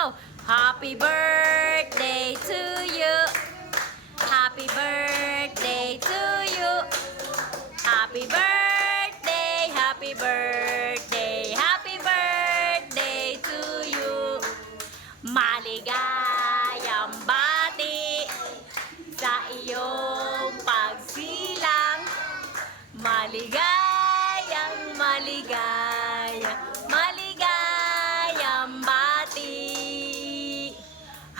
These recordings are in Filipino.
go! Happy birthday to you. Happy birthday to you. Happy birthday, happy birthday, happy birthday to you. Maligayang bati sa iyong pagsilang. Maligayang, maligayang bati.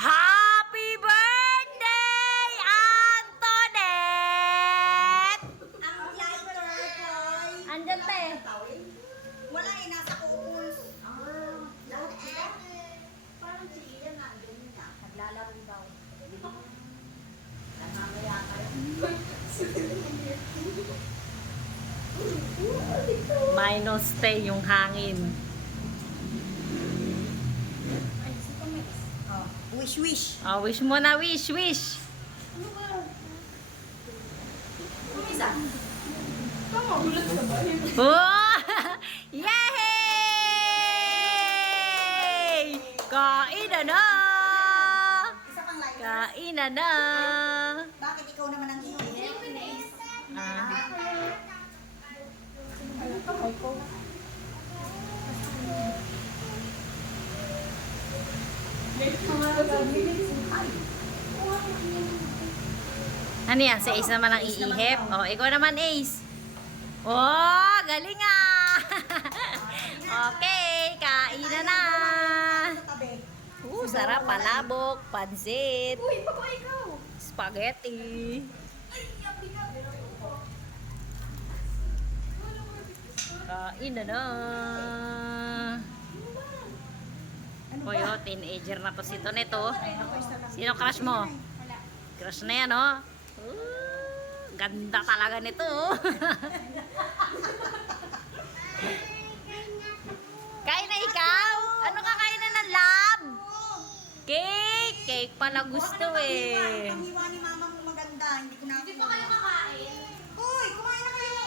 Happy birthday, Antoinette! Ang lighter boy. Andyan te. Wala eh, nasa kupos. Lahat sila. Parang si Ian nandun niya. Naglalaro daw. Namamaya kayo. Minus te yung hangin. Oh, wish wish. Oh, wish mo na, wish, wish. Ano ba? Kumisa. Oh! Yay! Kain na na! Isa pang lighter. Kain na na! Bakit ikaw naman ang inuwi? Ah. Ano yan? Si Ace naman ang iihip. Oh, ikaw naman, Ace. Oh, galing ah! Okay, kain na na! Sa tabi. Sarap, palabok, pansit, Uy, baka ikaw. spaghetti. Kain na na! Hoy, oh, teenager na to si Toneto. Sino crush mo? Crush na yan, oh. Ganda talaga nito, oh. Kain na ikaw? Ano kakain na ng lab? Cake! Cake pala gusto eh. Panghiwa ni mama mo maganda. Hindi ko na. Hindi pa kayo kakain? Uy, kumain na kayo.